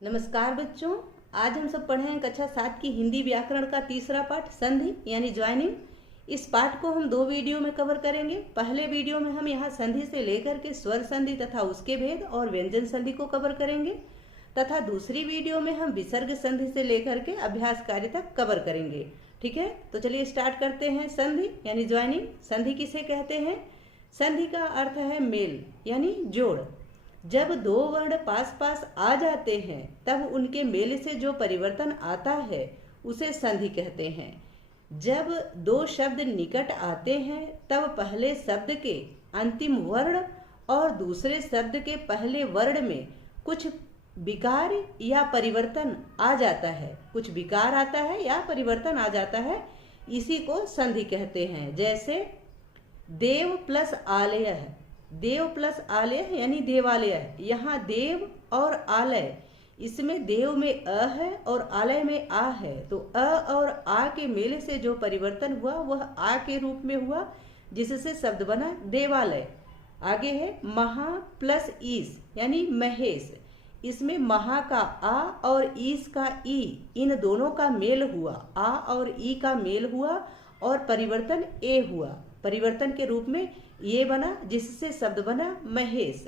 नमस्कार बच्चों। आज हम सब पढ़े हैं कक्षा 7 की हिंदी व्याकरण का तीसरा पाठ संधि यानी ज्वाइनिंग। इस पाठ को हम 2 वीडियो में कवर करेंगे। पहले वीडियो में हम यहाँ संधि से लेकर के स्वर संधि तथा उसके भेद और व्यंजन संधि को कवर करेंगे तथा दूसरी वीडियो में हम विसर्ग संधि से लेकर के अभ्यास कार्य तक कवर करेंगे। ठीक है, तो चलिए स्टार्ट करते हैं। संधि यानी ज्वाइनिंग। संधि किसे कहते हैं? संधि का अर्थ है मेल यानी जोड़। जब 2 वर्ण पास पास आ जाते हैं तब उनके मेल से जो परिवर्तन आता है उसे संधि कहते हैं। जब 2 शब्द निकट आते हैं तब पहले शब्द के अंतिम वर्ण और दूसरे शब्द के पहले वर्ण में कुछ विकार या परिवर्तन आ जाता है। कुछ विकार आता है या परिवर्तन आ जाता है, इसी को संधि कहते हैं। जैसे देव प्लस आलय है। देव प्लस आलय यानी देवालय। यहाँ देव और आलय, इसमें देव में अ है और आलय में आ है, तो अ और आ के मेल से जो परिवर्तन हुआ वह आ के रूप में हुआ, जिससे शब्द बना देवालय। आगे है महा प्लस ईस यानी महेश। इसमें महा का आ और ईस का ई, इन दोनों का मेल हुआ, आ और ई का मेल हुआ और परिवर्तन ए हुआ। परिवर्तन के रूप में ये बना, जिससे शब्द बना महेश।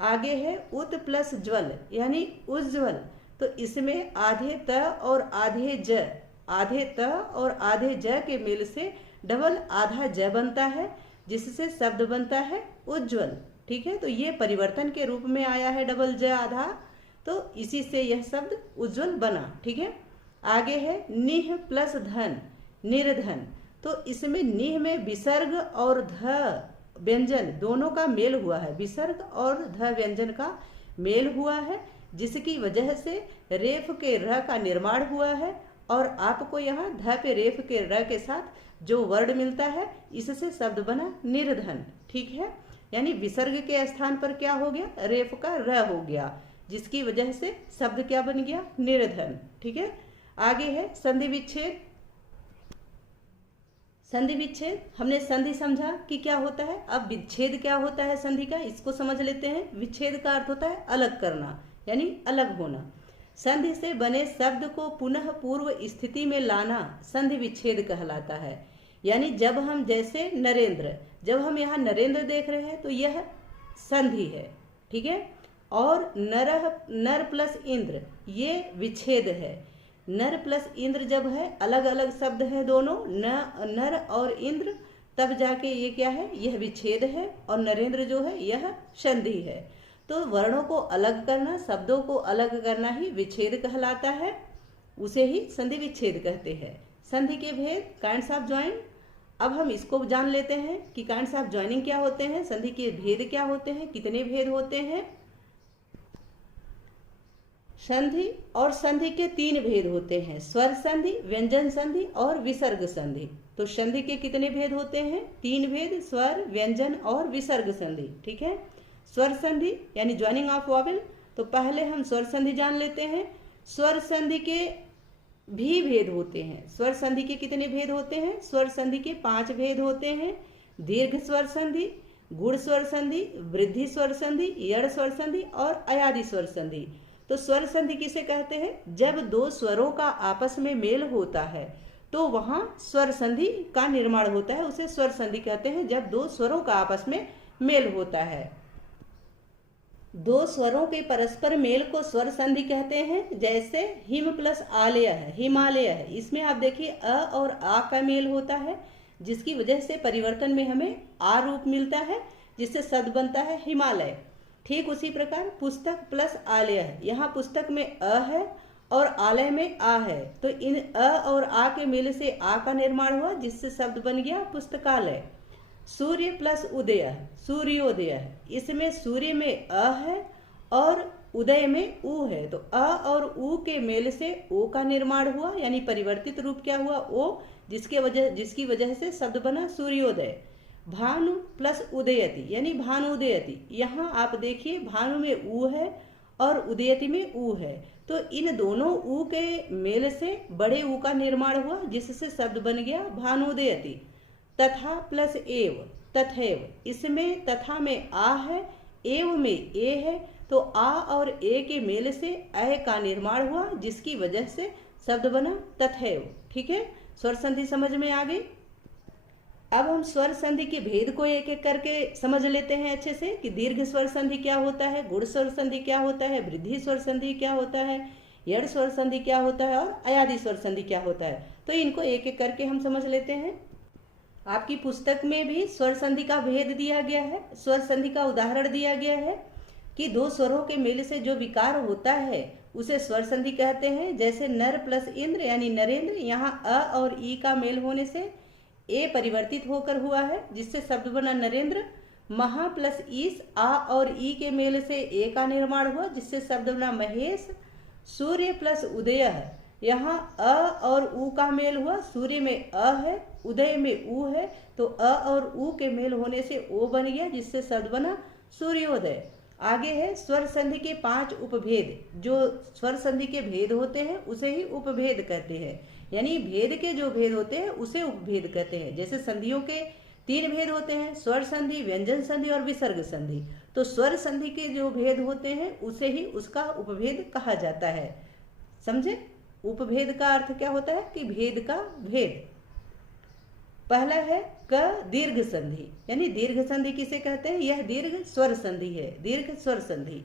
आगे है उत प्लस ज्वल यानी उज्ज्वल। तो इसमें आधे त और आधे ज, आधे त और आधे ज के मेल से डबल आधा ज बनता है, जिससे शब्द बनता है उज्ज्वल। ठीक है, तो ये परिवर्तन के रूप में आया है डबल ज आधा, तो इसी से यह शब्द उज्ज्वल बना। ठीक है, आगे है निह प्लस धन निर्धन। तो इसमें निह में विसर्ग और ध व्यंजन दोनों का मेल हुआ है। विसर्ग और ध व्यंजन का मेल हुआ है, जिसकी वजह से रेफ के र का निर्माण हुआ है और आपको यहाँ ध पे रेफ के र के साथ जो वर्ड मिलता है, इससे शब्द बना निर्धन। ठीक है, यानी विसर्ग के स्थान पर क्या हो गया? रेफ का र हो गया, जिसकी वजह से शब्द क्या बन गया? निर्धन। ठीक है, आगे है संधि विच्छेद। संधि विच्छेद, हमने संधि समझा कि क्या होता है। अब विच्छेद क्या होता है संधि का, इसको समझ लेते हैं। विच्छेद का अर्थ होता है अलग करना यानी अलग होना। संधि से बने शब्द को पुनः पूर्व स्थिति में लाना संधि विच्छेद कहलाता है। यानी जब हम, जैसे नरेंद्र, जब हम यहाँ नरेंद्र देख रहे हैं तो यह संधि है। ठीक है, और नर प्लस इंद्र ये विच्छेद है। नर प्लस इंद्र जब है, अलग अलग शब्द है दोनों, नर और इंद्र, तब जाके ये क्या है? यह विच्छेद है। और नरेंद्र जो है यह संधि है। तो वर्णों को अलग करना, शब्दों को अलग करना ही विच्छेद कहलाता है, उसे ही संधि विच्छेद कहते हैं। संधि के भेद, काइंड्स ऑफ ज्वाइन। अब हम इसको जान लेते हैं कि काइंड्स ऑफ ज्वाइनिंग क्या होते हैं, संधि के भेद क्या होते हैं, कितने भेद होते हैं। संधि और संधि के 3 भेद होते हैं, स्वर संधि, व्यंजन संधि और विसर्ग संधि। तो संधि के कितने भेद होते हैं? 3 भेद, स्वर, व्यंजन और विसर्ग संधि। ठीक है, स्वर संधि यानी ज्वाइनिंग ऑफ वॉवेल। तो पहले हम स्वर संधि जान लेते हैं। स्वर संधि के भी भेद होते हैं। स्वर संधि के कितने भेद होते हैं? स्वर संधि के 5 भेद होते हैं। दीर्घ स्वर संधि, गुण स्वर संधि, वृद्धि स्वर संधि, यड़ स्वर संधि और अयादि स्वर संधि। तो स्वर संधि किसे कहते हैं? जब 2 स्वरों का आपस में मेल होता है तो वहां स्वर संधि का निर्माण होता है, उसे स्वर संधि कहते हैं। जब 2 स्वरों का आपस में मेल होता है, 2 स्वरों के परस्पर मेल को स्वर संधि कहते हैं। जैसे हिम प्लस आलय है, हिमालय है। इसमें आप देखिए अ और आ का मेल होता है, जिसकी वजह से परिवर्तन में हमें आ रूप मिलता है, जिससे शब्द बनता है हिमालय। ठीक उसी प्रकार पुस्तक प्लस आलय है। यहाँ पुस्तक में अ है और आलय में आ है, तो इन अ और आ के मेल से आ का निर्माण हुआ, जिससे शब्द बन गया पुस्तकालय। सूर्य प्लस उदय है, सूर्योदय है। इसमें सूर्य में अ है और उदय में ऊ है, तो अ और ऊ के मेल से ओ का निर्माण हुआ, यानी परिवर्तित रूप क्या हुआ? ओ, जिसकी वजह से शब्द बना सूर्योदय। भानु प्लस उदयति यानी भानुदयति। यहाँ आप देखिए भानु में ऊ है और उदयति में ऊ है, तो इन दोनों ऊ के मेल से बड़े ऊ का निर्माण हुआ, जिससे शब्द बन गया भानुदयति। तथा प्लस एव, तथैव। इसमें तथा में आ है, एव में ए है, तो आ और ए के मेल से अ का निर्माण हुआ, जिसकी वजह से शब्द बना तथैव। ठीक है, स्वर संधि समझ में आ गई। अब हम स्वर संधि के भेद को एक एक करके समझ लेते हैं अच्छे से कि दीर्घ स्वर संधि क्या होता है, गुण स्वर संधि क्या होता है, वृद्धि स्वर संधि क्या होता है, यड़ स्वर संधि क्या होता है और अयादि स्वर संधि क्या होता है। तो इनको एक एक करके हम समझ लेते हैं। आपकी पुस्तक में भी स्वर संधि का भेद दिया गया है, स्वर संधि का उदाहरण दिया गया है कि दो स्वरों के मेल से जो विकार होता है उसे स्वर संधि कहते हैं। जैसे नर प्लस इंद्र यानी नरेंद्र, यहाँ अ और ई का मेल होने से ए परिवर्तित होकर हुआ है, जिससे शब्द बना नरेंद्र। महा प्लस ईस, आ और ई के मेल से ए का निर्माण हुआ, जिससे शब्द बना महेश। सूर्य प्लस उदय, यहाँ अ और उ का मेल हुआ, सूर्य में अ है, उदय में उ है, तो अ और उ के मेल होने से ओ बन गया, जिससे शब्द बना सूर्योदय। आगे है स्वर संधि के 5 उपभेद। जो स्वर संधि के भेद होते हैं उसे ही उपभेद कहते हैं, यानी भेद के जो भेद होते हैं उसे उपभेद कहते हैं। जैसे संधियों के 3 भेद होते हैं, स्वर संधि, व्यंजन संधि और विसर्ग संधि। तो स्वर संधि के जो भेद होते हैं उसे ही उसका उपभेद कहा जाता है। समझे? उपभेद का अर्थ क्या होता है कि भेद का भेद। पहला है क दीर्घ संधि, यानी दीर्घ संधि किसे कहते हैं? यह दीर्घ स्वर संधि है, दीर्घ स्वर संधि।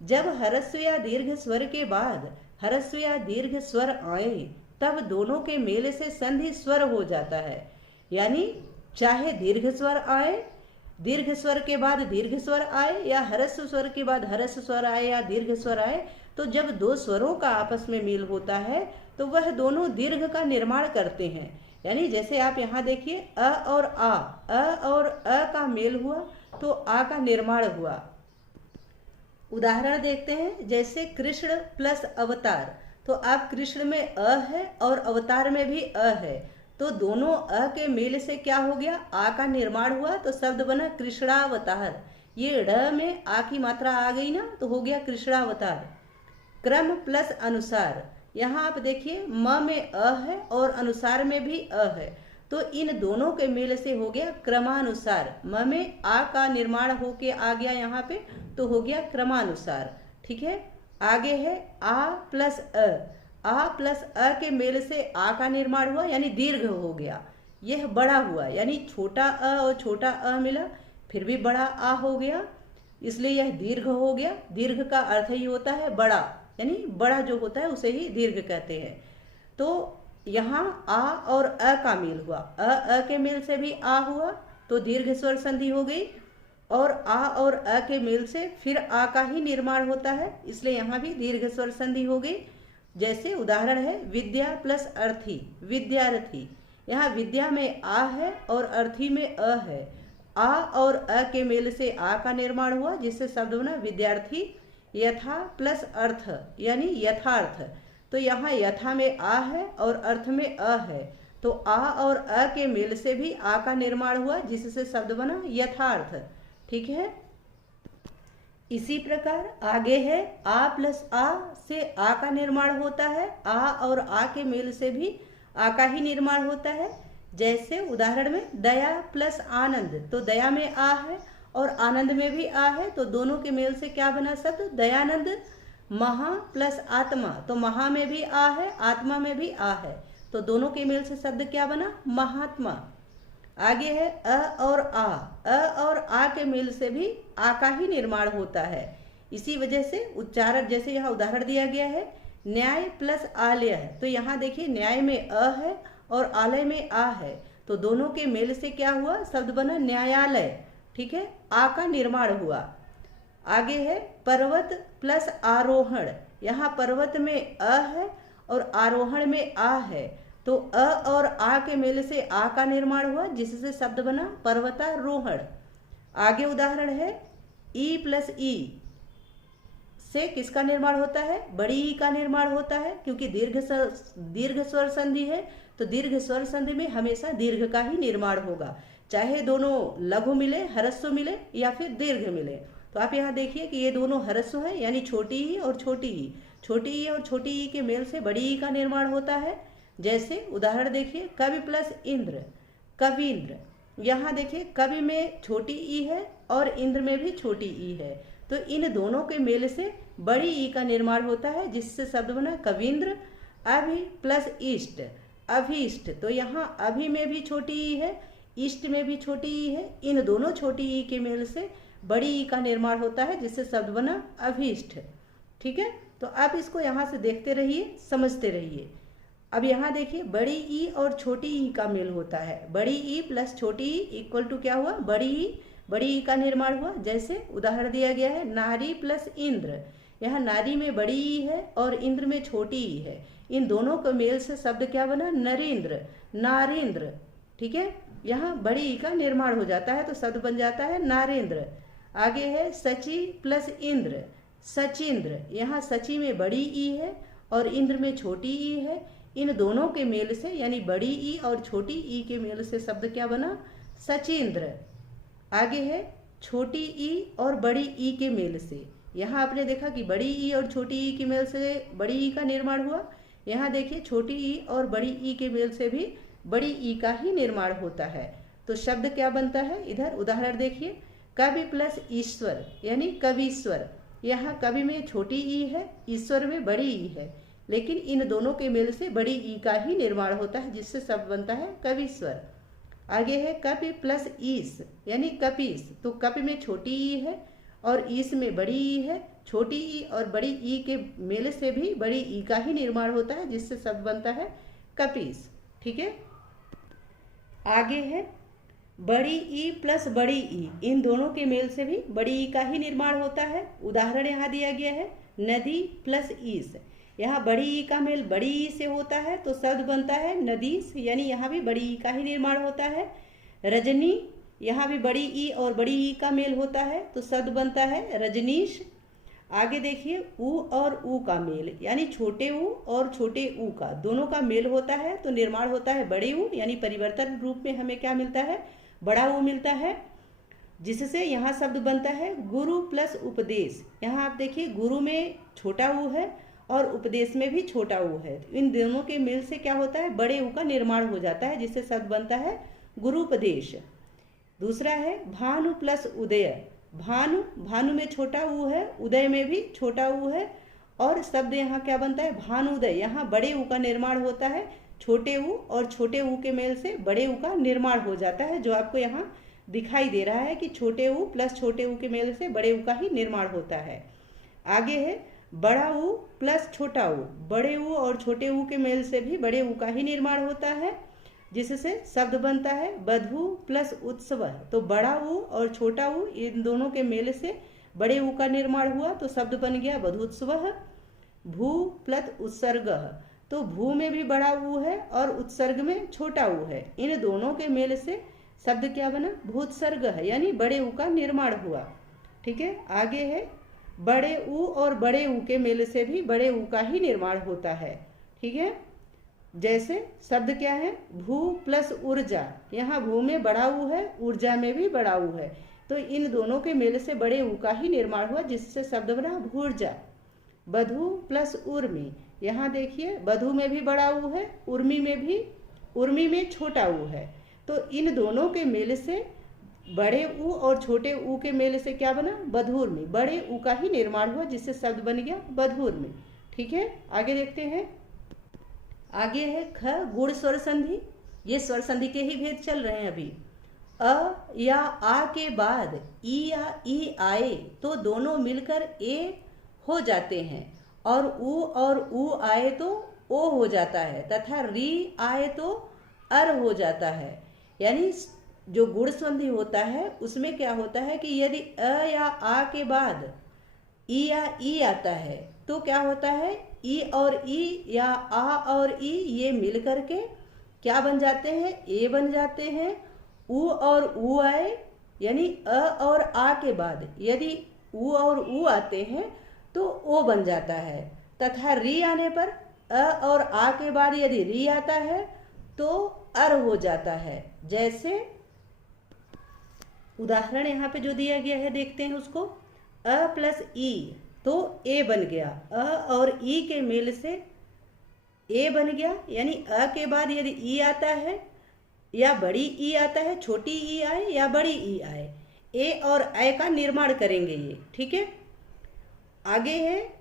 जब ह्रस्व या दीर्घ स्वर के बाद ह्रस्व या दीर्घ स्वर आए तब दोनों के मेल से संधि स्वर हो जाता है। यानी चाहे दीर्घ स्वर आए, दीर्घ स्वर के बाद दीर्घ स्वर आए, या ह्रस्व स्वर के बाद ह्रस्व स्वर आए या दीर्घ स्वर आए, तो जब दो स्वरों का आपस में मेल होता है तो वह दोनों दीर्घ का निर्माण करते हैं। यानी जैसे आप यहाँ देखिए अ और आ, अ और अ का मेल हुआ तो आ का निर्माण हुआ। उदाहरण देखते हैं, जैसे कृष्ण प्लस अवतार, तो आप कृष्ण में अ है और अवतार में भी अ है, तो दोनों अ के मेल से क्या हो गया? आ का निर्माण हुआ, तो शब्द बना कृष्णावतार। ये ड़ में आ की मात्रा आ गई ना, तो हो गया कृष्णावतार। क्रम प्लस अनुसार, यहाँ आप देखिए म में अ है और अनुसार में भी अ है, तो इन दोनों के मेल से हो गया क्रमानुसार। म में आ का निर्माण होके आ गया यहाँ पे, तो हो गया क्रमानुसार। ठीक है, आगे है आ प्लस अ, आ प्लस अ के मेल से आ का निर्माण हुआ, यानी दीर्घ हो गया। यह बड़ा हुआ, यानी छोटा अ और छोटा अ मिला, फिर भी बड़ा आ हो गया, इसलिए यह दीर्घ हो गया। दीर्घ का अर्थ ही होता है बड़ा, यानी बड़ा जो होता है उसे ही दीर्घ कहते हैं। तो यहाँ आ और अ का मेल हुआ, अ के मेल से भी आ हुआ, तो दीर्घ स्वर संधि हो गई। और आ और अ के मेल से फिर आ का ही निर्माण होता है, इसलिए यहाँ भी दीर्घ स्वर संधि हो गई। जैसे उदाहरण है विद्या प्लस अर्थी, विद्यार्थी। यहाँ विद्या में आ है और अर्थी में अ है, आ और अ के मेल से आ का निर्माण हुआ, जिससे शब्द बना विद्यार्थी। यथा प्लस अर्थ, यानी यथार्थ, तो यहाँ यथा में आ है और अर्थ में अ है, तो आ और अ के मेल से भी आ का निर्माण हुआ, जिससे शब्द बना यथार्थ। ठीक है, इसी प्रकार आगे है आ प्लस आ से आ का निर्माण होता है, आ और आ के मेल से भी आ का ही निर्माण होता है। जैसे उदाहरण में दया प्लस आनंद, तो दया में आ है और आनंद में भी आ है, तो दोनों के मेल से क्या बना शब्द? दयानंद। महा प्लस आत्मा, तो महा में भी आ है, आत्मा में भी आ है, तो दोनों के मेल से शब्द क्या बना? महात्मा। आगे है अ और आ, अ और आ के मेल से भी आ का ही निर्माण होता है। इसी वजह से उच्चारण, जैसे यहाँ उदाहरण दिया गया है न्याय प्लस आलय, तो यहाँ देखिए न्याय में अ है और आलय में आ है, तो दोनों के मेल से क्या हुआ? शब्द बना न्यायालय। ठीक है, आ का निर्माण हुआ। आगे है पर्वत प्लस आरोहण, यहाँ पर्वत में अ है और आरोहण में आ है, तो अ और आ के मेल से आ का निर्माण हुआ, जिससे शब्द बना पर्वतारोहण। आगे उदाहरण है ई प्लस ई से किसका निर्माण होता है? बड़ी ई का निर्माण होता है, क्योंकि दीर्घ स्वर संधि है, तो दीर्घ स्वर संधि में हमेशा दीर्घ का ही निर्माण होगा, चाहे दोनों लघु मिले, ह्रस्व मिले या फिर दीर्घ मिले। तो आप यहाँ देखिए कि ये दोनों ह्रस्व है, यानी छोटी ई और छोटी ई, छोटी ई और छोटी ई के मेल से बड़ी ई का निर्माण होता है। जैसे उदाहरण देखिए कवि प्लस इंद्र, कवींद्र। यहाँ देखिए कवि में छोटी ई है और इंद्र में भी छोटी ई है, तो इन दोनों के मेल से बड़ी ई का निर्माण होता है, जिससे शब्द बना कविंद्र। अभि प्लस इष्ट, अभीष्ट। तो यहाँ अभि में भी छोटी ई है, इष्ट में भी छोटी ई है। इन दोनों छोटी ई के मेल से बड़ी ई का निर्माण होता है, जिससे शब्द बना अभीष्ट। ठीक है, तो आप इसको यहाँ से देखते रहिए, समझते रहिए। अब यहाँ देखिए, बड़ी ई और छोटी ई का मेल होता है। बड़ी ई प्लस छोटी ई इक्वल टू क्या हुआ, बड़ी ई। बड़ी ई का निर्माण हुआ, जैसे उदाहरण दिया गया है, नारी प्लस इंद्र। यहाँ नारी में बड़ी ई है और इंद्र में छोटी ई है। इन दोनों के मेल से शब्द क्या बना, नरेंद्र, नारेंद्र। ठीक है, यहाँ बड़ी ई का निर्माण हो जाता है तो शब्द बन जाता है नारेंद्र। आगे है सची प्लस इंद्र, सचिंद्र। यहाँ सची में बड़ी ई है और इंद्र में छोटी ई है। इन दोनों के मेल से, यानी बड़ी ई और छोटी ई के मेल से शब्द क्या बना, सचिंद्र। आगे है छोटी ई और बड़ी ई के मेल से। यहाँ आपने देखा कि बड़ी ई और छोटी ई के मेल से बड़ी ई का निर्माण हुआ। यहाँ देखिए, छोटी ई और बड़ी ई के मेल से भी बड़ी ई का ही निर्माण होता है। तो शब्द क्या बनता है, इधर उदाहरण देखिए, कवि प्लस ईश्वर, यानी कवीश्वर। यहाँ कवि में छोटी ई है, ईश्वर में बड़ी ई है, लेकिन इन दोनों के मेल से बड़ी ई का ही निर्माण होता है, जिससे शब्द बनता है कवीश्वर। आगे है कपि प्लस ईश, यानी कपीस। तो कपि में छोटी ई है और ईश में बड़ी ई है। छोटी ई और बड़ी ई के मेल से भी बड़ी ई का ही निर्माण होता है, जिससे शब्द बनता है कपीस। ठीक है, आगे है बड़ी ई प्लस बड़ी ई। इन दोनों के मेल से भी बड़ी ई का ही निर्माण होता है। उदाहरण यहाँ दिया गया है, नदी प्लस ईश। यहाँ बड़ी ई का मेल बड़ी ई से होता है तो शब्द बनता है नदीश, यानी यहाँ भी बड़ी ई का ही निर्माण होता है। रजनी, यहाँ भी बड़ी ई और बड़ी ई का मेल होता है तो शब्द बनता है रजनीश। आगे देखिए, ऊ और ऊ का मेल, यानी छोटे ऊ और छोटे ऊ का दोनों का मेल होता है तो निर्माण होता है बड़े ऊ, यानी परिवर्तन रूप में हमें क्या मिलता है, बड़ा ऊ मिलता है, जिससे यहाँ शब्द बनता है गुरु प्लस उपदेश। यहाँ आप देखिए, गुरु में छोटा ऊ है और उपदेश में भी छोटा ऊ है। इन दोनों के मेल से क्या होता है, बड़े ऊ का निर्माण हो जाता है, जिससे शब्द बनता है गुरुपदेश। दूसरा है भानु प्लस उदय। भानु, भानु में छोटा ऊ है, उदय में भी छोटा ऊ है, और शब्द यहाँ क्या बनता है, भानुदय। यहाँ बड़े ऊ का निर्माण होता है, छोटे ऊ और छोटे ऊ के मेल से बड़े ऊ का निर्माण हो जाता है, जो आपको यहाँ दिखाई दे रहा है कि छोटे ऊ प्लस छोटे ऊ के मेल से बड़े ऊ का ही निर्माण होता है। आगे है बड़ा ऊ प्लस छोटा ऊ। बड़े ऊ और छोटे ऊ के मेल से भी बड़े ऊ का ही निर्माण होता है, जिससे शब्द बनता है बधू प्लस उत्सव। तो बड़ा ऊ और छोटा ऊ, इन दोनों के मेल से बड़े ऊ का निर्माण हुआ तो शब्द बन गया बधूत्सव। भू प्लस उत्सर्ग। तो भू में भी बड़ा ऊ है और उत्सर्ग में छोटा ऊ है। इन दोनों के मेल से शब्द क्या बना, भूत्सर्ग है, यानी बड़े ऊ का निर्माण हुआ। ठीक है, आगे है बड़े ऊ और बड़े ऊ के मेल से भी बड़े ऊ का ही निर्माण होता है। ठीक है, जैसे शब्द क्या है, भू प्लस ऊर्जा। यहाँ भू में बड़ा ऊ है, ऊर्जा में भी बड़ा ऊ है, तो इन दोनों के मेल से बड़े ऊ का ही निर्माण हुआ, जिससे शब्द बना भूर्जा। बधू प्लस उर्मी। यहाँ देखिए, बधू में भी बड़ा ऊ है, उर्मी में भी, उर्मी में छोटा ऊ है, तो इन दोनों के मेल से बड़े ऊ और छोटे ऊ के मेल से क्या बना, बधूर्मी। बड़े ऊ का ही निर्माण हुआ, जिससे शब्द बन गया बधूर्मी। ठीक है, आगे देखते हैं। आगे है ख गुण स्वर संधि। ये स्वर संधि के ही भेद चल रहे हैं अभी। अ या आ के बाद ई या ई आए तो दोनों मिलकर ए हो जाते हैं, और ऊ आए तो ओ हो जाता है, तथा री आए तो अर हो जाता है। यानी जो गुण संधि होता है उसमें क्या होता है कि यदि अ या आ के बाद ई या ई आता है तो क्या होता है, ई और ई या आ और ई ये मिल करके क्या बन जाते हैं, ए बन जाते हैं। ऊ और ऊ आए, यानी अ और आ के बाद यदि ऊ और ऊ आते हैं तो ओ बन जाता है, तथा री आने पर अ और आ के बाद यदि री आता है तो अर हो जाता है। जैसे उदाहरण यहाँ पे जो दिया गया है देखते हैं उसको। अ प्लस ई तो ए बन गया, अ और ई के मेल से ए बन गया, यानी अ के बाद यदि ई आता है या बड़ी ई आता है, छोटी ई आए या बड़ी ई आए, ए और ऐ का निर्माण करेंगे ये, ठीक है। आगे है,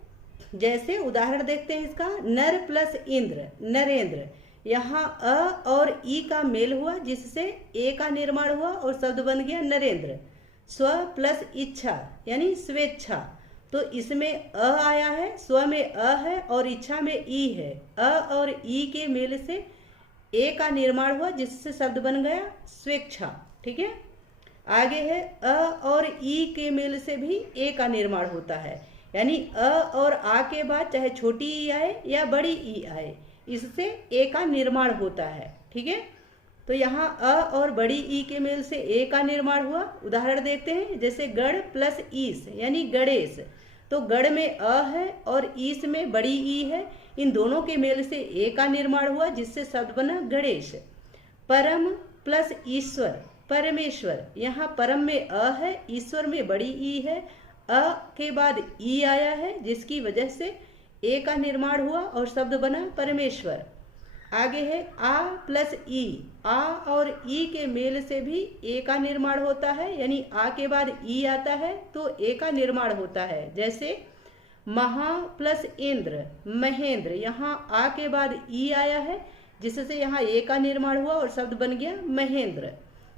जैसे उदाहरण देखते हैं इसका, नर प्लस इंद्र, नरेंद्र। यहाँ अ और ई का मेल हुआ जिससे ए का निर्माण हुआ और शब्द बन गया नरेंद्र। स्व प्लस इच्छा यानी स्वेच्छा, तो इसमें अ आया है, स्व में अ है और इच्छा में ई है। अ और ई के मेल से ए का निर्माण हुआ जिससे शब्द बन गया स्वेच्छा, ठीक है। आगे है, अ और ई के मेल से भी ए का निर्माण होता है, यानी अ और आ के बाद चाहे छोटी ई आए या बड़ी ई आए, इससे ए का निर्माण होता है, ठीक है। तो यहाँ अ और बड़ी ई के मेल से ए का निर्माण हुआ। उदाहरण देखते हैं, जैसे गढ़ प्लस ईस यानी गणेश, तो गढ़ में अ है और ईस में बड़ी ई है, इन दोनों के मेल से ए का निर्माण हुआ जिससे शब्द बना गणेश। परम प्लस ईश्वर, परमेश्वर, यहाँ परम में अ है, ईश्वर में बड़ी ई है, अ के बाद ई आया है जिसकी वजह से ए का निर्माण हुआ और शब्द बना परमेश्वर। आगे है, आ प्लस ई, आ और ई के मेल से भी ए का निर्माण होता है, यानी आ के बाद ई आता है तो ए का निर्माण होता है। जैसे महा प्लस इंद्र, महेंद्र, यहाँ आ के बाद ई आया है जिससे यहाँ ए का निर्माण हुआ और शब्द बन गया महेंद्र।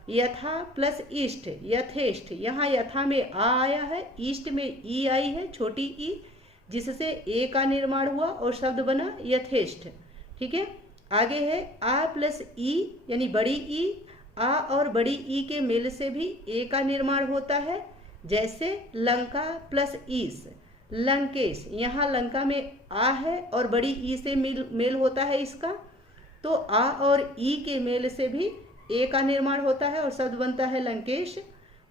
यथा प्लस इष्ट, यथेष्ट, यहाँ यथा में आ आया है, ईष्ट में ई आई है, छोटी ई, जिससे ए का निर्माण हुआ और शब्द बना यथेष्ट, ठीक है। आगे है, आ प्लस ई यानी बड़ी ई, आ और बड़ी ई के मेल से भी ए का निर्माण होता है। जैसे लंका प्लस ईस, लंकेश, यहाँ लंका में आ है और बड़ी ई से मेल होता है इसका, तो आ और ई के मेल से भी ए का निर्माण होता है और शब्द बनता है लंकेश।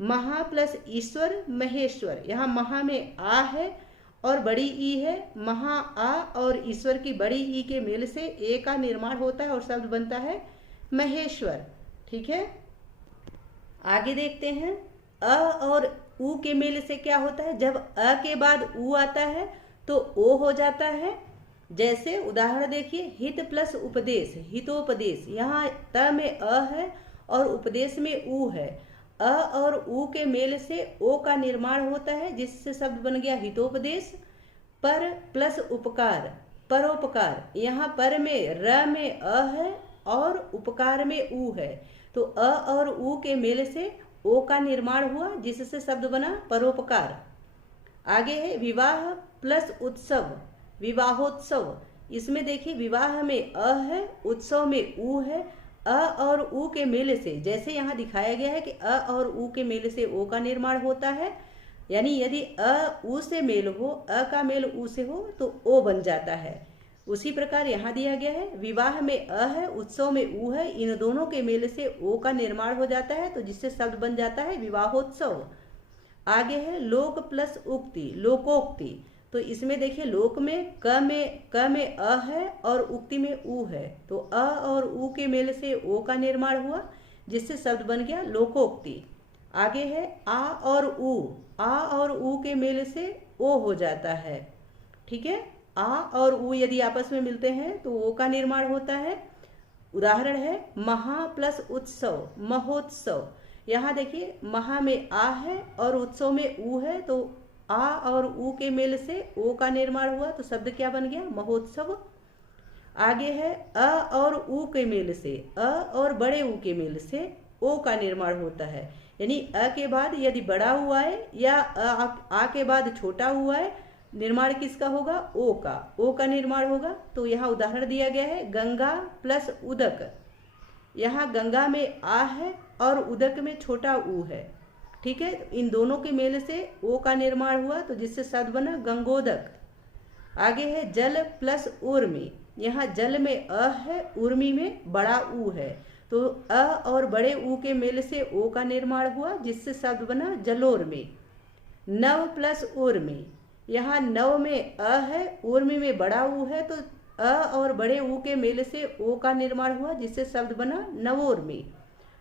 महा प्लस ईश्वर, महेश्वर, यहाँ महा में आ है और बड़ी ई है, महा आ और ईश्वर की बड़ी ई के मेल से ए का निर्माण होता है और शब्द बनता है महेश्वर, ठीक है। आगे देखते हैं, अ और उ के मेल से क्या होता है, जब अ के बाद उ आता है तो ओ हो जाता है। जैसे उदाहरण देखिए, हित प्लस उपदेश, हितोपदेश, यहाँ त में अ है और उपदेश में उ है, अ और उ के मेल से ओ का निर्माण होता है जिससे शब्द बन गया हितोपदेश। पर प्लस उपकार, परोपकार, यहाँ पर में र में अ है और उपकार में उ है, तो अ और उ के मेल से ओ का निर्माण हुआ जिससे शब्द बना परोपकार। आगे है, विवाह प्लस उत्सव, विवाहोत्सव, इसमें देखिए विवाह में अ है, उत्सव में उ है, अ और उ के मेल से, जैसे यहाँ दिखाया गया है कि अ और उ के मेल से ओ का निर्माण होता है, यानी यदि अ उ से मेल हो, अ का मेल उ से हो तो ओ बन जाता है। उसी प्रकार यहाँ दिया गया है, विवाह में अ है, उत्सव में उ है, इन दोनों के मेल से ओ का निर्माण हो जाता है तो जिससे शब्द बन जाता है विवाहोत्सव। आगे है, लोक प्लस उक्ति, लोकोक्ति, तो इसमें देखिए लोक में क में अ है और उक्ति में उ है, तो अ और उ के मेल से ओ का निर्माण हुआ जिससे शब्द बन गया लोकोक्ति। आगे है, आ और उ के मेल से ओ हो जाता है, ठीक है। आ और उ यदि आपस में मिलते हैं तो ओ का निर्माण होता है। उदाहरण है, महा प्लस उत्सव, महोत्सव, यहाँ देखिए महा में आ है और उत्सव में उ है, तो आ और उ के मेल से ओ का निर्माण हुआ तो शब्द क्या बन गया महोत्सव। आगे है, अ और उ के मेल से, अ और बड़े उ के मेल से ओ का निर्माण होता है, यानी अ के बाद यदि बड़ा हुआ है या आ के बाद छोटा हुआ है, निर्माण किसका होगा, ओ का, ओ का निर्माण होगा। तो यहाँ उदाहरण दिया गया है, गंगा प्लस उदक, यहाँ गंगा में आ है और उदक में छोटा उ है, ठीक है, इन दोनों के मेल से ओ का निर्माण हुआ तो जिससे शब्द बना गंगोदक। आगे है, जल प्लस उर्मी, यहाँ जल में अ है, उर्मी में बड़ा उ है, तो अ और बड़े उ के मेल से ओ का निर्माण हुआ जिससे शब्द बना जलोर्मी। नव प्लस उर्मी, यहाँ नव में अ है, उर्मी में बड़ा उ है, तो अ और बड़े उ के मेल से ओ का निर्माण हुआ जिससे शब्द बना नवोर्मी,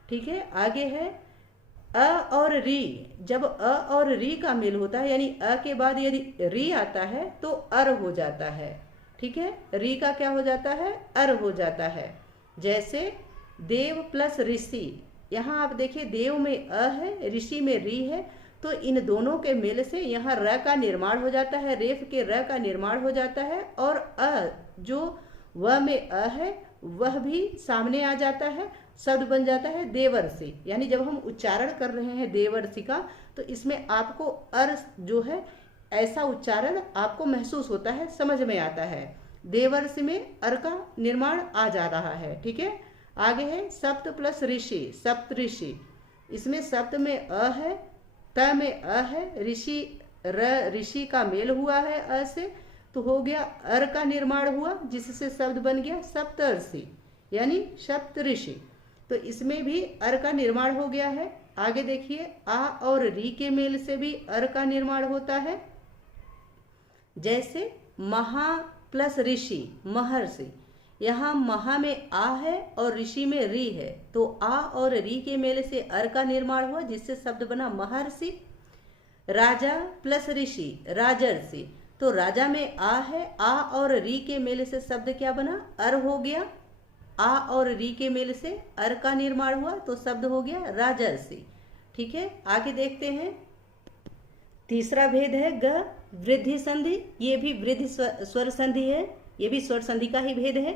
ठीक है। आगे है, अ और री, जब अ और री का मेल होता है यानी अ के बाद यदि री आता है तो अर हो जाता है, ठीक है, री का क्या हो जाता है, अर हो जाता है। जैसे देव प्लस ऋषि, यहाँ आप देखिए देव में अ है, ऋषि में री है, तो इन दोनों के मेल से यहाँ र का निर्माण हो जाता है, रेफ के र का निर्माण हो जाता है, और अ जो व में अ है वह भी सामने आ जाता है, शब्द बन जाता है देवर्षि। यानी जब हम उच्चारण कर रहे हैं देवर्षि का, तो इसमें आपको अर जो है ऐसा उच्चारण आपको महसूस होता है, समझ में आता है। देवर्षि में अर का निर्माण आ जा रहा है। ठीक है, आगे है सप्त प्लस ऋषि, सप्त ऋषि। इसमें सप्त में अ है, त में अ है, ऋषि ऋषि का मेल हुआ है अ से, तो हो गया अर का निर्माण हुआ, जिससे शब्द बन गया सप्तर्षि यानी सप्त ऋषि। तो इसमें भी अर का निर्माण हो गया है। आगे देखिए आ और री के मेल से भी अर का निर्माण होता है, जैसे महा प्लस ऋषि, महर्षि। यहाँ महा में आ है और ऋषि में री है, तो आ और री के मेल से अर का निर्माण हुआ, जिससे शब्द बना महर्षि। राजा प्लस ऋषि, राजर्षि। तो राजा में आ है, आ और री के मेल से शब्द क्या बना, अर हो गया। आ और री के मेल से अर का निर्माण हुआ, तो शब्द हो गया राजर्षि। ठीक है, आगे देखते हैं। तीसरा भेद है ग वृद्धि संधि। ये भी वृद्धि स्वर संधि है, ये भी स्वर संधि का ही भेद है।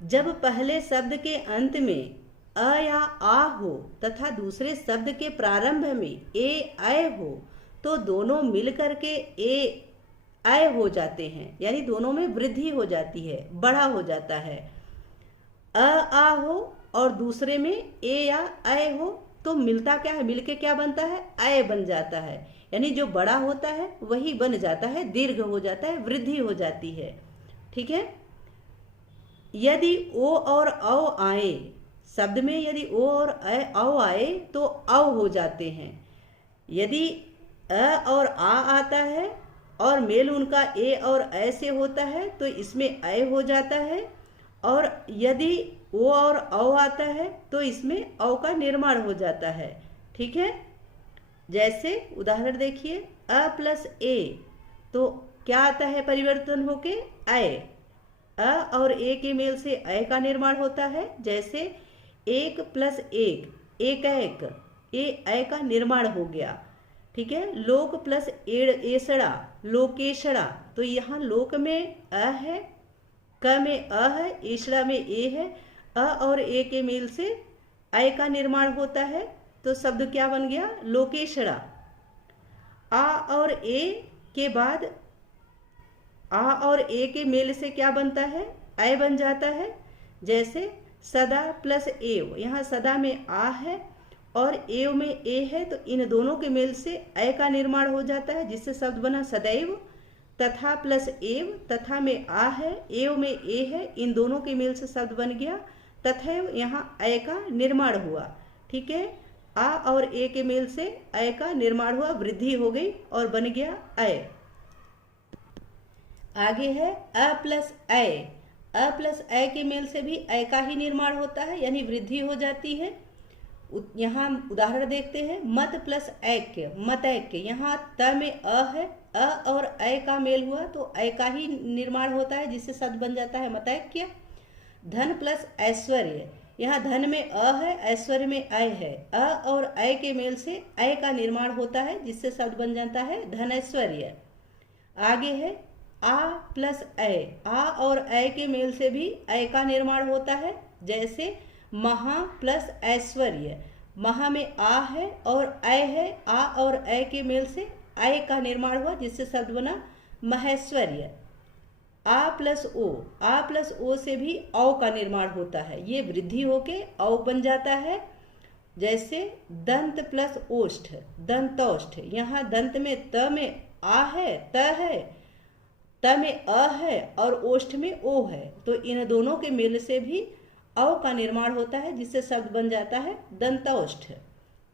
जब पहले शब्द के अंत में अ या आ हो तथा दूसरे शब्द के प्रारंभ में ए अय हो, तो दोनों मिलकर के ए अय हो जाते हैं, यानी दोनों में वृद्धि हो जाती है, बड़ा हो जाता है। अ आ हो और दूसरे में ए या अय हो, तो मिलता क्या है, मिलके क्या बनता है, अय बन जाता है। यानी जो बड़ा होता है वही बन जाता है, दीर्घ हो जाता है, वृद्धि हो जाती है। ठीक है, यदि ओ और औ आए, शब्द में यदि ओ और औ आए तो औ हो जाते हैं। यदि अ और आ आता है और मेल उनका ए और अ से होता है, तो इसमें अय हो जाता है। और यदि ओ और औ आता है तो इसमें औ का निर्माण हो जाता है। ठीक है, जैसे उदाहरण देखिए, अ प्लस ए, तो क्या आता है परिवर्तन होके, अय। अ और ए के मेल से अय का निर्माण होता है, जैसे एक प्लस एक, एक एक, ए अय का निर्माण हो गया। ठीक है, लोक प्लस एड़ एसड़ा, लोकेशड़ा। तो यहाँ लोक में अ है, क में अ है, एसड़ा में ए है, अ और ए के मेल से अय का निर्माण होता है, तो शब्द क्या बन गया, लोकेशड़ा। आ और ए के बाद आ और ए के मेल से क्या बनता है, अय बन जाता है, जैसे सदा प्लस एव। यहाँ सदा में आ है और एव में ए है, तो इन दोनों के मेल से अय का निर्माण हो जाता है, जिससे शब्द बना सदैव। तथा प्लस एव, तथा में आ है, एव में ए है, इन दोनों के मेल से शब्द बन गया तथैव। यहाँ अय का निर्माण हुआ। ठीक है, आ और ए के मेल से अय का निर्माण हुआ, वृद्धि हो गई और बन गया अय। आगे है अ प्लस अय। अ प्लस अय के मेल से भी अय का ही निर्माण होता है, यानी वृद्धि हो जाती है। यहाँ उदाहरण देखते हैं, मत प्लस ऐक्य, मत ऐक्य। यहाँ त में अ है, अ और अय का मेल हुआ तो अय का ही निर्माण होता है, जिससे शब्द बन जाता है मतैक्य। धन प्लस ऐश्वर्य। यहाँ धन में अ है, ऐश्वर्य में अय है, अ और अय के मेल से अय का निर्माण होता है, जिससे शब्द बन जाता है धन ऐश्वर्य। आगे है आ प्लस अय। आ और अय के मेल से भी अय का निर्माण होता है, जैसे महा प्लस ऐश्वर्य। महा में आ है और अय है, आ और अय के मेल से अय का निर्माण हुआ, जिससे शब्द बना महेश्वर्य। आ प्लस ओ। आ प्लस ओ से भी औ का निर्माण होता है, ये वृद्धि होके औ बन जाता है, जैसे दंत प्लस ओष्ठ, दंतौष्ठ। यहाँ दंत में त में आ है, त है, त में अ है और ओष्ठ में ओ है, तो इन दोनों के मेल से भी औ का निर्माण होता है, जिससे शब्द बन जाता है दंतौष्ठ।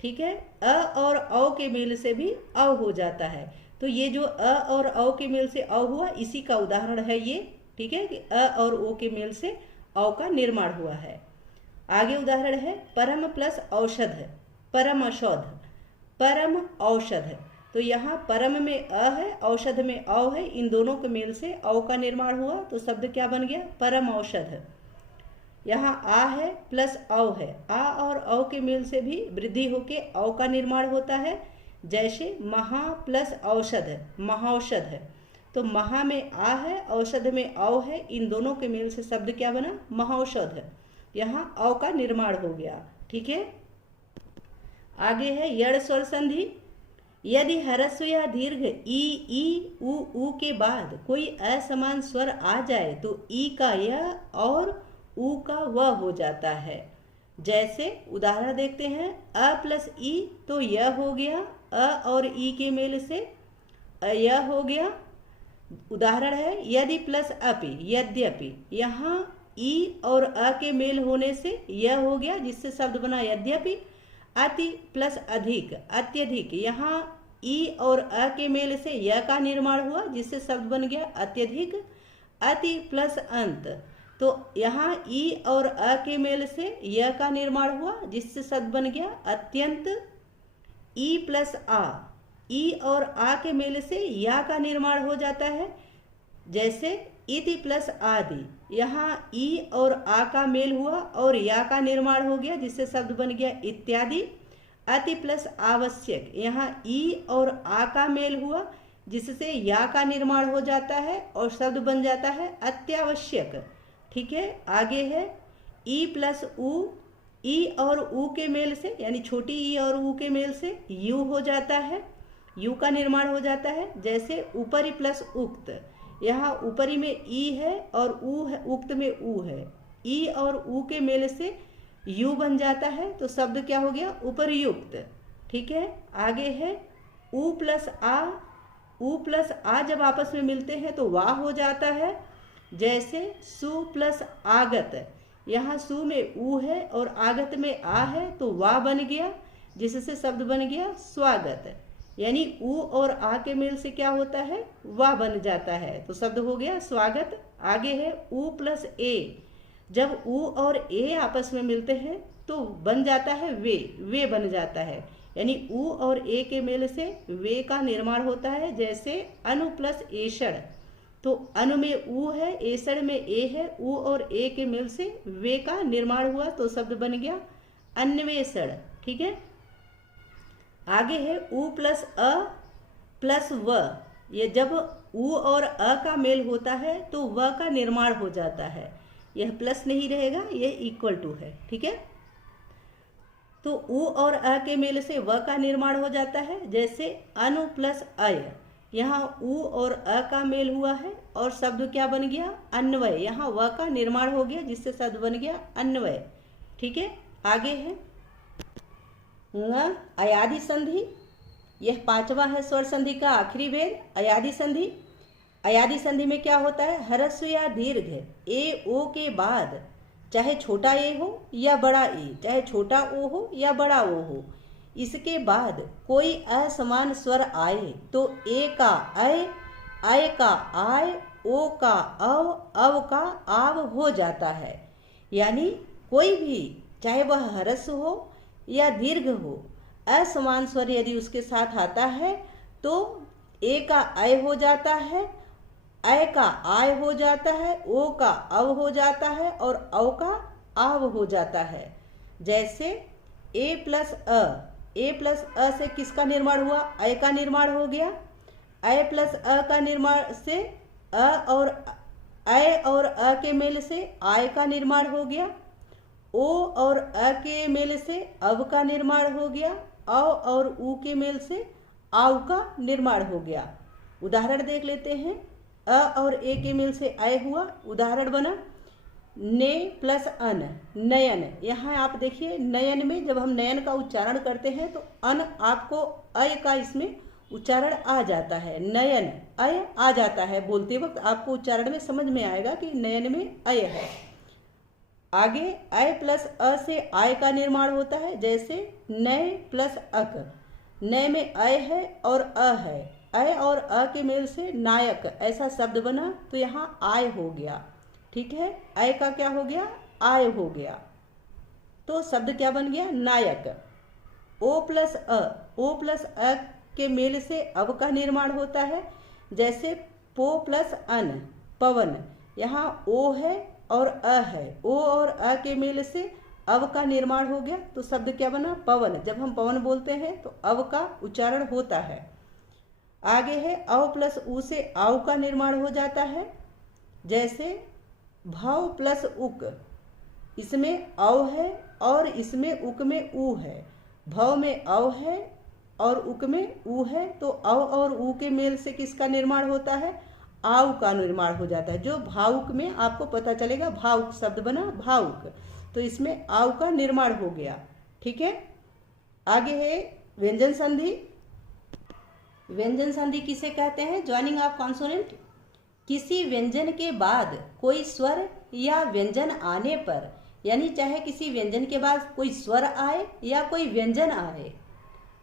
ठीक है, अ और औ के मेल से भी औ हो जाता है, तो ये जो अ और औ के मेल से औ हुआ, इसी का उदाहरण है ये। ठीक है, कि अ और ओ के मेल से औ का निर्माण हुआ है। आगे उदाहरण है परम प्लस औषध, परम औषध, परम औषध। तो यहाँ परम में अ है, औषध में औ है, इन दोनों के मेल से औ का निर्माण हुआ, तो शब्द क्या बन गया, परम औषध। यहाँ आ है प्लस औ है, आ और औ के मेल से भी वृद्धि होके औ का निर्माण होता है। जैसे महा प्लस औषध, महाऔषध है, तो महा में आ है, औषध में औ है, इन दोनों के मेल से शब्द क्या बना? महाऔषध है। यहाँ औ का निर्माण हो गया। ठीक है, आगे है यड़ स्वर संधि। यदि ह्रस्व या दीर्घ ई उ के बाद कोई असमान स्वर आ जाए तो ई का य और उ का व हो जाता है। जैसे उदाहरण देखते हैं, अ प्लस ई तो य हो गया, अ और ई के मेल से अय हो गया। उदाहरण है यदि प्लस अपि, यद्यपि, यहाँ ई और अ के मेल होने से य हो गया, जिससे शब्द बना यद्यपि। अति प्लस अधिक, अत्यधिक, यहाँ ई और अ के मेल से य का निर्माण हुआ, जिससे शब्द बन गया अत्यधिक। अति प्लस अंत, तो यहाँ ई और अ के मेल से य का निर्माण हुआ, जिससे शब्द बन गया अत्यंत। ई प्लस आ, ई और आ के मेल से या का निर्माण हो जाता है। जैसे इति प्लस आदि, यहाँ ई और आ का मेल हुआ और या का निर्माण हो गया, जिससे शब्द बन गया इत्यादि। अति प्लस आवश्यक, यहाँ ई और आ का मेल हुआ, जिससे या का निर्माण हो जाता है और शब्द बन जाता है अत्यावश्यक। ठीक है, आगे है ई प्लस उ, ई और उ के मेल से, यानी छोटी ई और उ के मेल से यू हो जाता है, यू का निर्माण हो जाता है। जैसे ऊपरी प्लस उक्त, यहाँ ऊपरी में ई है और उ है, उक्त में उ है, ई और उ के मेल से यू बन जाता है, तो शब्द क्या हो गया? उपरयुक्त। ठीक है, आगे है उ प्लस आ, उ प्लस आ जब आपस में मिलते हैं तो वाह हो जाता है। जैसे सु प्लस आगत, यहाँ सु में उ है और आगत में आ है, तो वाह बन गया, जिससे शब्द बन गया स्वागत। यानी उ और आ के मेल से क्या होता है? वाह बन जाता है, तो शब्द हो गया स्वागत। आगे है उ प्लस ए, जब उ और ए आपस में मिलते हैं तो बन जाता है वे बन जाता है, यानी उ और ए के मेल से वे का निर्माण होता है। जैसे अनु प्लस एषण, तो अनु में उ है, एषण में ए है, उ और ए के मेल से वे का निर्माण हुआ, तो शब्द बन गया अन्वेषण। ठीक है, आगे है उ प्लस अ प्लस व, ये जब उ और अ का मेल होता है तो व का निर्माण हो जाता है, यह प्लस नहीं रहेगा, यह इक्वल टू है। ठीक है, तो उ और अ के मेल से व का निर्माण हो जाता है। जैसे अनु प्लस अय, यहाँ उ और अ का मेल हुआ है और शब्द क्या बन गया? अन्वय, यहाँ व का निर्माण हो गया, जिससे शब्द बन गया अन्वय। ठीक है, आगे है अयादि संधि। यह पांचवा है स्वर संधि का आखिरी भेद, अयादि संधि। अयादि संधि में क्या होता है? ह्रस्व या दीर्घ ए ओ के बाद, चाहे छोटा ए हो या बड़ा ए, चाहे छोटा ओ हो या बड़ा ओ हो, इसके बाद कोई असमान स्वर आए तो ए का अय का आय, ओ का अव का आव हो जाता है। यानी कोई भी, चाहे वह ह्रस्व हो या दीर्घ हो, असमान स्वर यदि उसके साथ आता है तो ए का अय हो जाता है, अय का आय हो जाता है, ओ का अव हो जाता है और अव का आव हो जाता है। जैसे ए प्लस अ से किसका निर्माण हुआ? अय का निर्माण हो गया। अय प्लस अ का निर्माण से अय और अ के मेल से आय का निर्माण हो गया। ओ और अ के मेल से अव का निर्माण हो गया। अ और उ के मेल से आव का निर्माण हो गया। उदाहरण देख लेते हैं। अ और ए के मेल से अय हुआ, उदाहरण बना ने प्लस अन, नयन। यहाँ आप देखिए, नयन में जब हम नयन का उच्चारण करते हैं तो अन आपको अय का इसमें उच्चारण आ जाता है, नयन अय आ जाता है। बोलते वक्त आपको उच्चारण में समझ में आएगा कि नयन में अय है। आगे अय प्लस अ से आय का निर्माण होता है। जैसे नय प्लस अक, नय में अय है और अ है, अय और अ के मेल से नायक ऐसा शब्द बना, तो यहाँ आय हो गया। ठीक है, अय का क्या हो गया? आय हो गया, तो शब्द क्या बन गया? नायक। ओ प्लस अ के मेल से अव का निर्माण होता है। जैसे पो प्लस अन, पवन। यहाँ ओ है, और अ है, ओ और अ के मेल से अव का निर्माण हो गया, तो शब्द क्या बना? पवन। जब हम पवन बोलते हैं तो अव का उच्चारण होता है। आगे है अव प्लस उ से आव का निर्माण हो जाता है, जैसे भव प्लस उक, इसमें अव है और इसमें उक में ऊ है। भव में अव है और उक में ऊ है, तो अव और ऊ के मेल से किसका निर्माण होता है? आव का निर्माण हो जाता है। जो भावुक में आपको पता चलेगा, भावुक शब्द बना भावुक, तो इसमें आव का निर्माण हो गया। ठीक है, आगे है व्यंजन संधि। व्यंजन संधि किसे कहते हैं? Joining of consonant. किसी व्यंजन के बाद कोई स्वर या व्यंजन आने पर, यानी चाहे किसी व्यंजन के बाद कोई स्वर आए या कोई व्यंजन आए,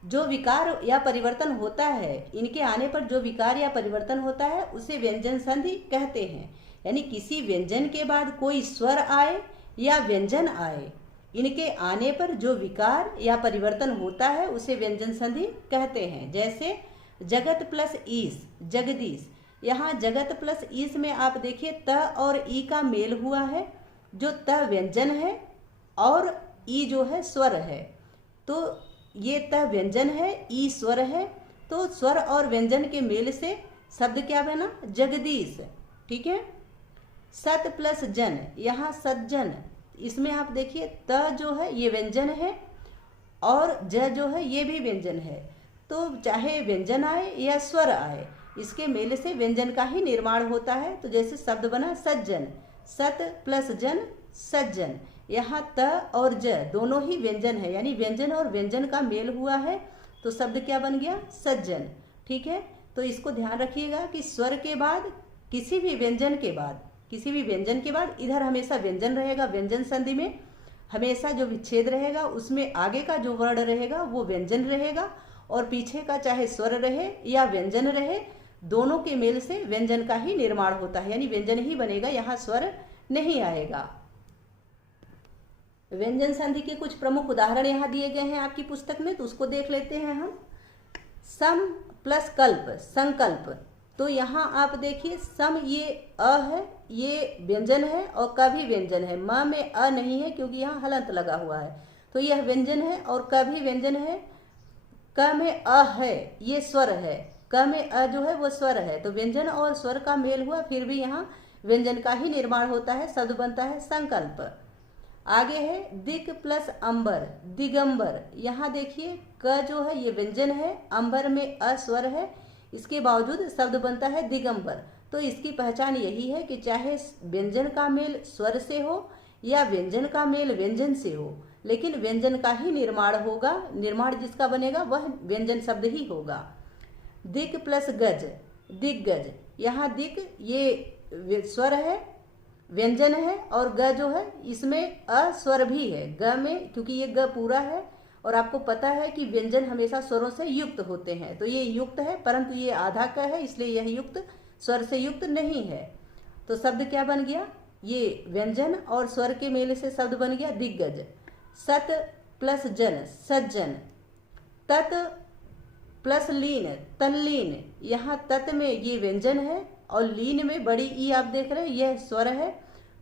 जो विकार या परिवर्तन होता है, इनके आने पर जो विकार या परिवर्तन होता है उसे व्यंजन संधि कहते हैं। यानी किसी व्यंजन के बाद कोई स्वर आए या व्यंजन आए, इनके आने पर जो विकार या परिवर्तन होता है उसे व्यंजन संधि कहते हैं। जैसे जगत प्लस ईस, जगदीश। यहाँ जगत प्लस ईस में आप देखिए त और ई का मेल हुआ है, जो त व्यंजन है और ई जो है स्वर है, तो ये त व्यंजन है, ई स्वर है, तो स्वर और व्यंजन के मेल से शब्द क्या बना? जगदीश। ठीक है, सत प्लस जन, यहाँ सज्जन, इसमें आप देखिए त जो है ये व्यंजन है और ज जो है ये भी व्यंजन है, तो चाहे व्यंजन आए या स्वर आए, इसके मेल से व्यंजन का ही निर्माण होता है। तो जैसे शब्द बना सज्जन, सत प्लस जन सज्जन। यहाँ त और ज दोनों ही व्यंजन है, यानी व्यंजन और व्यंजन का मेल हुआ है, तो शब्द क्या बन गया? सज्जन। ठीक है, तो इसको ध्यान रखिएगा कि स्वर के बाद किसी भी व्यंजन के बाद, किसी भी व्यंजन के बाद इधर हमेशा व्यंजन रहेगा। व्यंजन संधि में हमेशा जो विच्छेद रहेगा उसमें आगे का जो वर्ण रहेगा वो व्यंजन रहेगा, और पीछे का चाहे स्वर रहे या व्यंजन रहे, दोनों के मेल से व्यंजन का ही निर्माण होता है, यानी व्यंजन ही बनेगा, यहाँ स्वर नहीं आएगा। व्यंजन संधि के कुछ प्रमुख उदाहरण यहाँ दिए गए हैं आपकी पुस्तक में, तो उसको देख लेते हैं हम। सम प्लस कल्प, संकल्प। तो यहाँ आप देखिए सम ये अ है, ये व्यंजन है और क भी व्यंजन है। म में अ नहीं है क्योंकि यहाँ हलंत लगा हुआ है, तो यह व्यंजन है और क भी व्यंजन है। क में अ है, ये स्वर है, क में अ जो है वो स्वर है, तो व्यंजन और स्वर का मेल हुआ, फिर भी यहाँ व्यंजन का ही निर्माण होता है, शब्द बनता है संकल्प। आगे है दिक प्लस अंबर, दिगंबर। यहाँ देखिए क जो है ये व्यंजन है, अंबर में अ स्वर है, इसके बावजूद शब्द बनता है दिगंबर। तो इसकी पहचान यही है कि चाहे व्यंजन का मेल स्वर से हो या व्यंजन का मेल व्यंजन से हो, लेकिन व्यंजन का ही निर्माण होगा, निर्माण जिसका बनेगा वह व्यंजन शब्द ही होगा। दिक प्लस गज, दिग्गज। यहाँ दिक ये स्वर है, व्यंजन है, और ग जो है इसमें अ स्वर भी है, ग में, क्योंकि ये ग पूरा है और आपको पता है कि व्यंजन हमेशा स्वरों से युक्त होते हैं, तो ये युक्त है, परंतु ये आधा क है, इसलिए यह युक्त स्वर से युक्त नहीं है। तो शब्द क्या बन गया? ये व्यंजन और स्वर के मेल से शब्द बन गया दिग्गज। सत प्लस जन, सज्जन। तत प्लस लीन, तल्लीन। यहाँ तत में ये व्यंजन है और लीन में बड़ी ई आप देख रहे हैं, यह स्वर है,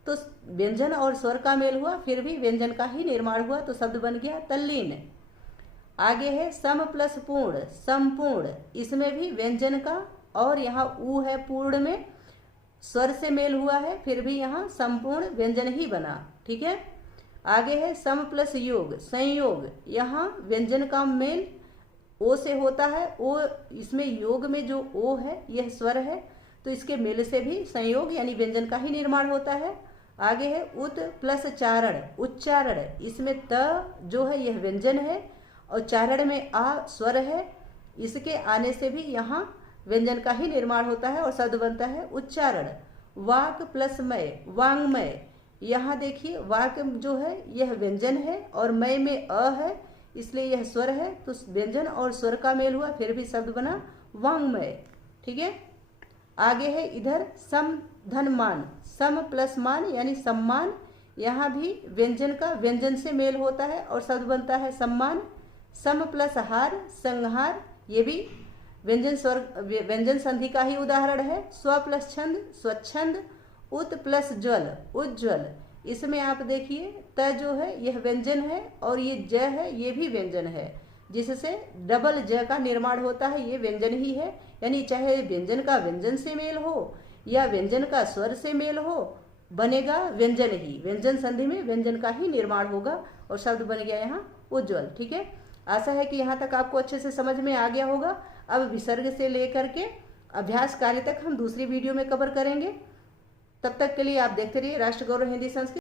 तो व्यंजन और स्वर का मेल हुआ, फिर भी व्यंजन का ही निर्माण हुआ, तो शब्द बन गया तल्लीन। आगे है सम प्लस पूर्ण, संपूर्ण। इसमें भी व्यंजन का और यहाँ ऊ है पूर्ण में, स्वर से मेल हुआ है, फिर भी यहाँ संपूर्ण व्यंजन ही बना। ठीक है, आगे है सम प्लस योग, संयोग। यहाँ व्यंजन का मेल ओ से होता है, ओ इसमें योग में जो ओ है यह स्वर है, तो इसके मेल से भी संयोग यानी व्यंजन का ही निर्माण होता है। आगे है उत प्लस चारण, उच्चारण। इसमें त जो है यह व्यंजन है और चारण में आ स्वर है, इसके आने से भी यहाँ व्यंजन का ही निर्माण होता है और शब्द बनता है उच्चारण। वाक प्लस मय, वांग्मय। यहाँ देखिए वाक जो है यह व्यंजन है और मय में अ है, इसलिए यह स्वर है, तो व्यंजन और स्वर का मेल हुआ, फिर भी शब्द बना वांग्मय। ठीक है, आगे है इधर सम धन मान, सम प्लस मान यानी सम्मान। यहाँ भी व्यंजन का व्यंजन से मेल होता है और शब्द बनता है सम्मान। सम प्लस हार, संहार। ये भी व्यंजन संधि का ही उदाहरण है। स्व प्लस छंद, स्वच्छंद। उत प्लस ज्वल, उज्ज्वल। इसमें आप देखिए त जो है यह व्यंजन है और ये ज है ये भी व्यंजन है, जिससे डबल ज का निर्माण होता है, ये व्यंजन ही है। यानी चाहे व्यंजन का व्यंजन से मेल हो या व्यंजन का स्वर से मेल हो, बनेगा व्यंजन ही। व्यंजन संधि में व्यंजन का ही निर्माण होगा और शब्द बन गया यहाँ उज्ज्वल। ठीक है, आशा है कि यहाँ तक आपको अच्छे से समझ में आ गया होगा। अब विसर्ग से लेकर के अभ्यास कार्य तक हम दूसरी वीडियो में कवर करेंगे। तब तक के लिए आप देखते रहिए राष्ट्र गौरव हिंदी संस्कृत।